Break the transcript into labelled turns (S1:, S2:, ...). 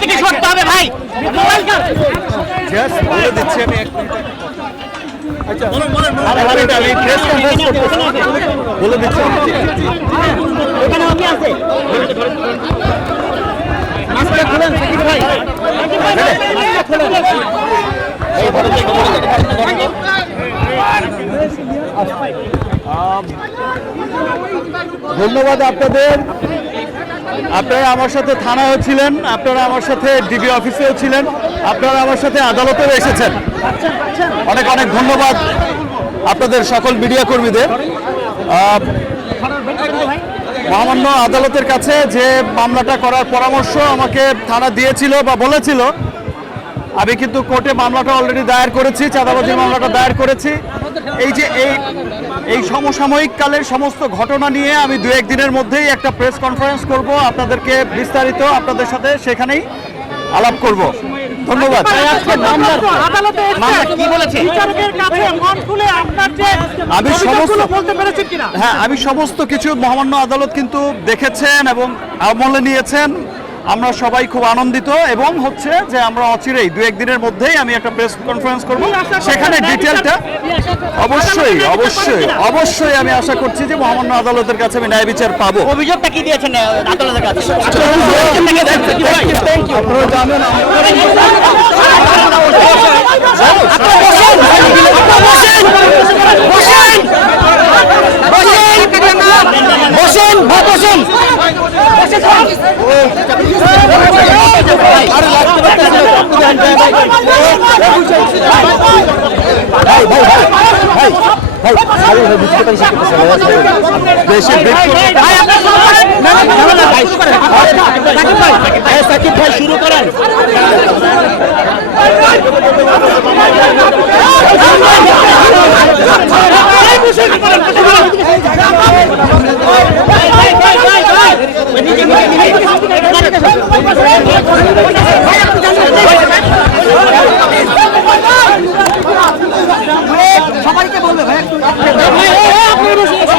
S1: থেকে সরতে হবে ভাই
S2: জাস্ট বলে দিচ্ছি আমি। এক আচ্ছা বলে দিচ্ছি ধন্যবাদ আপনাদের। আপনারা আমার সাথে থানায়ও ছিলেন, আপনারা আমার সাথে ডিবি অফিসেও ছিলেন, আপনারা আমার সাথে আদালতেও এসেছেন। অনেক অনেক ধন্যবাদ আপনাদের সকল মিডিয়া কর্মীদের। মহামান্য আদালতের কাছে যে মামলাটা করার পরামর্শ আমাকে থানা দিয়েছিল বা বলেছিল, আমি কিন্তু কোর্টে মামলাটা অলরেডি দায়ের করেছি চাঁদাবাজির মামলাটা দায়ের করেছি। এই যে এই এই সমসাময়িক কালের সমস্ত ঘটনা নিয়ে আমি দু একদিনের মধ্যেই একটা প্রেস কনফারেন্স করব। আপনাদেরকে বিস্তারিত আপনাদের সাথে সেখানেই আলাপ করব। ধন্যবাদ। আমি সমস্ত- হ্যাঁ আমি সমস্ত কিছু মহামান্য আদালত কিন্তু দেখেছেন এবং আমলে নিয়েছেন। আমরা সবাই খুব আনন্দিত এবং হচ্ছে যে আমরা অচিরেই দু একদিনের মধ্যেই আমি একটা প্রেস কনফারেন্স করব। সেখানে ডিটেলটা অবশ্যই অবশ্যই অবশ্যই আমি আশা করছি যে মহামান্য আদালতের কাছে আমি ন্যায় বিচার পাবো।
S1: অভিযোগটা কি দিয়েছেন আদালতের কাছে
S2: আপনারা জানেন
S1: বসেন ভাই বসেন ভাই ভাই না ভাই ਨਹੀਂ ਆਪਣੇ ਨੂੰ ਸੋਚ